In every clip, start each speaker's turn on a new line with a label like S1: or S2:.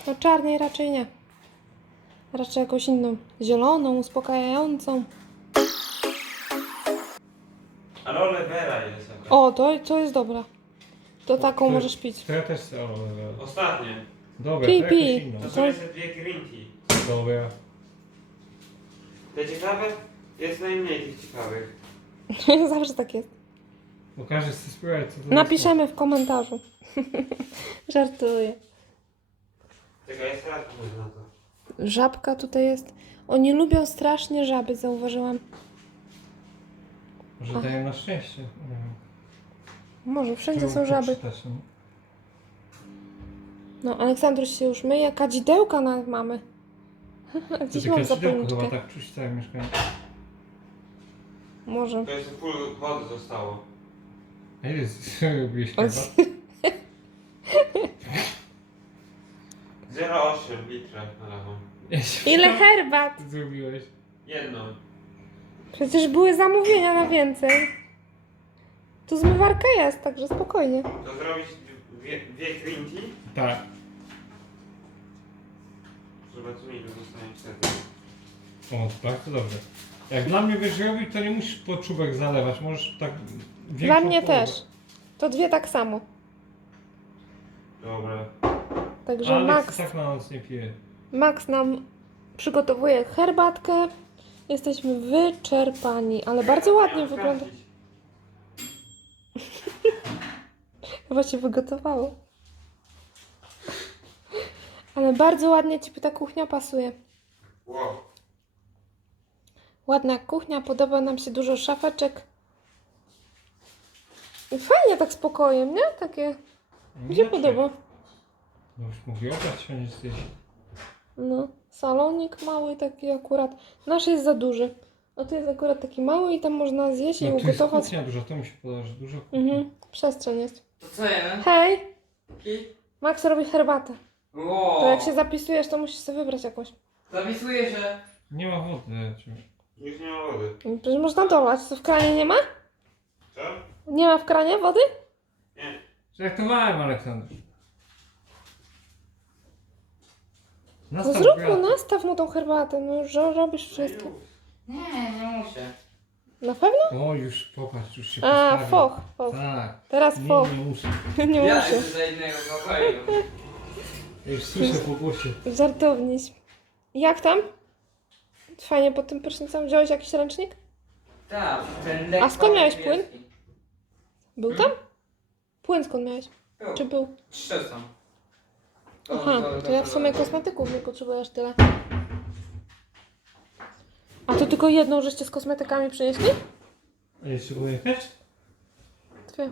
S1: No czarnej raczej nie. Raczej jakąś inną. Zieloną, uspokajającą.
S2: Ale olewera jest jakaś.
S1: O, to jest dobra. To taką możesz pić.
S3: To ja też chcę aloe.
S2: Ostatnie.
S3: Dobra,
S1: Pij,
S3: to
S1: pij.
S3: jakaś inną.
S2: To są jeszcze dwie green tea.
S3: Dobra.
S2: Te ciekawe? Jest najmniej tych ciekawych.
S1: Zawsze tak jest.
S3: Bo każdy chce spróbować, co to
S1: Napiszemy w komentarzu. Żartuję.
S2: Czekaj, jest raz na to.
S1: Żabka tutaj jest. Oni lubią strasznie żaby, zauważyłam.
S3: jest. Może dają na szczęście.
S1: Może wszędzie
S3: Trzeba
S1: są żaby.
S3: poczytać, no.
S1: No, Aleksandruś się już myje. Kadzidełka nawet mamy. A gdzieś
S3: To
S1: mam
S3: takie szydełko
S1: zapalniczkę.
S3: chyba tak czuć całe mieszkanie.
S1: Może.
S2: To jest full wody zostało.
S3: A ile robiłeś
S1: O,
S3: chyba?
S2: 0,8 litra nalewam.
S1: Ile herbat?
S3: Zrobiłeś?
S2: Jedną.
S1: Przecież były zamówienia na więcej. Tu zmywarka jest, także spokojnie.
S2: To zrobić dwie green tea?
S3: Tak.
S2: Zobaczymy ile zostanie wtedy.
S3: O, bardzo dobrze. Jak dla mnie wiesz robić, to nie musisz po czubek zalewać. Możesz tak większą
S1: Dla mnie
S3: połowę.
S1: też. To dwie tak samo.
S2: Dobra.
S1: Także
S3: Ale
S1: Max,
S3: tak na noc nie pije.
S1: Max nam przygotowuje herbatkę. Jesteśmy wyczerpani, ale bardzo ładnie wygląda. Chyba się wygotowało. Ale bardzo ładnie ci ta kuchnia pasuje.
S2: Wow.
S1: Ładna kuchnia, podoba nam się dużo szafeczek. I fajnie tak spokojem, nie? Takie. Mi się podoba.
S3: No już mówię, obrać się nie jesteś.
S1: No, salonik mały taki akurat. Nasz jest za duży. A tu jest akurat taki mały i tam można zjeść i
S3: No tu jest
S1: ugotować.
S3: kuchnia duża, to mi się podoba, że dużo kuchni.
S1: Przestrzeń jest.
S4: To co jemy?
S1: Hej!
S4: Pi?
S1: Max robi herbatę.
S4: Wow.
S1: To jak się zapisujesz, to musisz sobie wybrać jakąś.
S4: Zapisuję, że...
S3: Nie ma wody.
S2: Już nie ma wody.
S1: Przecież można dolać. Co w kranie nie ma?
S2: Co?
S1: Nie ma w kranie wody?
S2: Nie.
S3: Żartowałem, Aleksander.
S1: No
S3: Nastaw
S1: zrób mu,
S3: brat.
S1: nastaw mu tą herbatę. No już robisz wszystko.
S4: Nie muszę.
S1: Na pewno?
S3: O, już popatrz, już się
S1: A,
S3: postawił.
S1: foch.
S3: Tak.
S1: Teraz
S3: Nie,
S1: foch.
S3: nie muszę.
S1: Nie
S4: Ja
S1: muszę.
S4: jestem za innego pokoju.
S3: Ja już słyszę po głosie.
S1: Żartowniś. Jak tam? Fajnie pod tym prysznicem. Wziąłeś jakiś ręcznik?
S4: Tak, ten lekko
S1: A skąd miałeś płyn?
S4: niebieski.
S1: Był tam? Płyn skąd miałeś?
S4: Był.
S1: Czy był?
S4: 300.
S1: Aha, to ja w sumie kosmetyków nie potrzebuję aż tyle. A to tylko jedną żeście z kosmetykami przynieśli?
S3: A jeszcze było jechać?
S1: Dwie.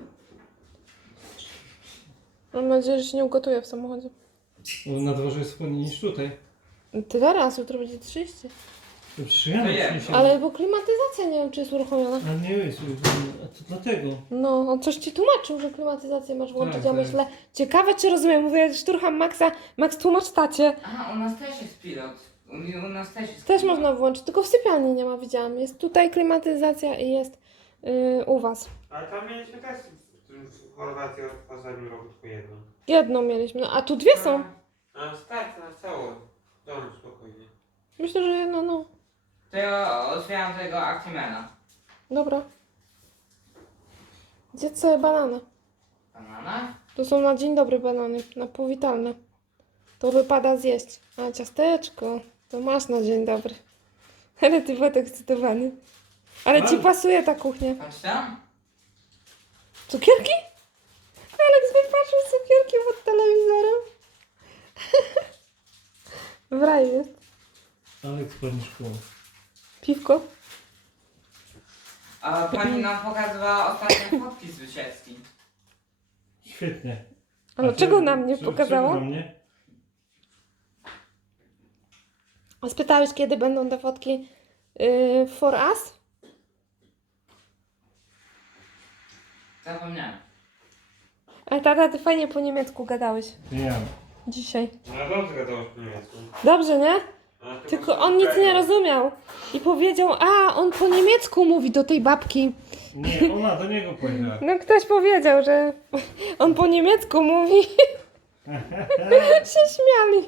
S1: Mam nadzieję, że się nie ugotuje w samochodzie.
S3: Bo na dworze jest chłodniej niż tutaj.
S1: Teraz, jutro będzie 30.
S3: To przyjemnie
S4: To je.
S3: przyniesie.
S1: Ale bo klimatyzacja nie wiem, czy jest uruchomiona.
S3: A nie jest, a to dlatego.
S1: No, on coś ci tłumaczył, że klimatyzację masz włączyć.
S3: Tak,
S1: Ja
S3: tak.
S1: myślę, ciekawe czy rozumiem. Mówię, szturcham Maxa. Max, tłumacz tacie.
S4: Aha, u nas też jest pilot. U nas też jest
S1: Też
S4: pilot.
S1: można włączyć, tylko w sypialni nie ma, widziałam. Jest tutaj klimatyzacja i jest u was.
S2: Ale tam mieliśmy też w Chorwacji w ostatnim roku tylko jedną.
S1: Jedną mieliśmy, no, a tu dwie są.
S2: A starczy na cały dom spokojnie.
S1: Myślę, że jedno, no.
S4: To ja otwieram tego Actimena.
S1: Dobra. Zjedz sobie banany.
S4: Banana?
S1: To są na dzień dobry banany, na powitalne. To wypada zjeść. A ciasteczko, to masz na dzień dobry. Ale ty byłeś ekscytowany. Ale ci pasuje ta kuchnia.
S4: Patrz tam.
S1: Cukierki? Aleks wypatrzył cukierki pod telewizorem. W raju jest.
S3: Aleks Paniszko.
S1: Piwko.
S4: A pani nam pokazywała ostatnie fotki z Wysiecki.
S3: Świetnie.
S1: A dlaczego nam nie
S3: Czego
S1: pokazało?
S3: na mnie?
S1: A spytałeś, kiedy będą te fotki for us?
S4: Zapomniałem.
S1: A tata, ty fajnie po niemiecku gadałeś
S3: Nie.
S1: dzisiaj.
S2: No dobrze gadałaś po niemiecku.
S1: Dobrze, nie?
S2: A ty
S1: Tylko
S2: masz
S1: on nic
S2: tego.
S1: nie rozumiał. I powiedział, a on po niemiecku mówi do tej babki.
S3: Nie, ona do niego powiedziała.
S1: No ktoś powiedział, że on po niemiecku mówi. się śmiali.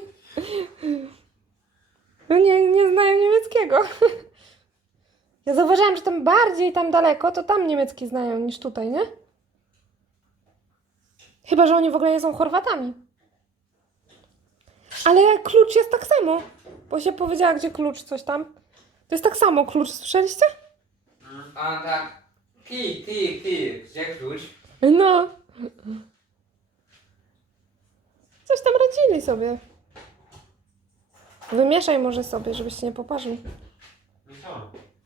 S1: No nie znają niemieckiego. Ja zauważyłam, że tam bardziej tam daleko, to tam niemiecki znają niż tutaj, nie? Chyba, że oni w ogóle nie są Chorwatami. Ale klucz jest tak samo. Bo się powiedziała, gdzie klucz, coś tam. To jest tak samo klucz, słyszeliście?
S4: A on tak, ty, gdzie klucz?
S1: No. Coś tam radzili sobie. Wymieszaj może sobie, żebyś się nie poparzył.
S2: No co?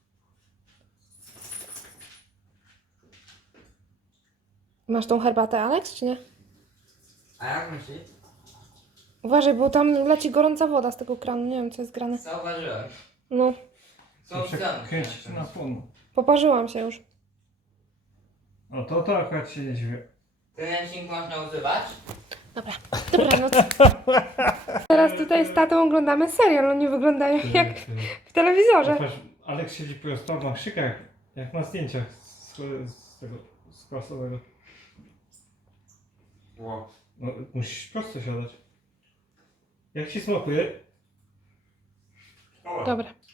S1: Masz tą herbatę, Alex, czy nie?
S4: A jak myślisz?
S1: Uważaj, bo tam leci gorąca woda z tego kranu. Nie wiem, co jest grane.
S4: Zauważyłem.
S1: No,
S4: Są strony.
S3: Kręcić na pół.
S1: poparzyłam się już.
S3: No to akurat się nie dziwię.
S4: Ten ręcznik można używać?
S1: Dobra, dobranoc. Teraz tutaj z tatą oglądamy serial. Oni wyglądają jak w telewizorze.
S3: Patrz, Aleks siedzi prosto, ma szyka jak na zdjęciach z tego, z klasowego.
S2: Ło.
S3: No, musisz prosto siadać. Jak ci smakuje?
S2: Szkoła.
S1: Dobra.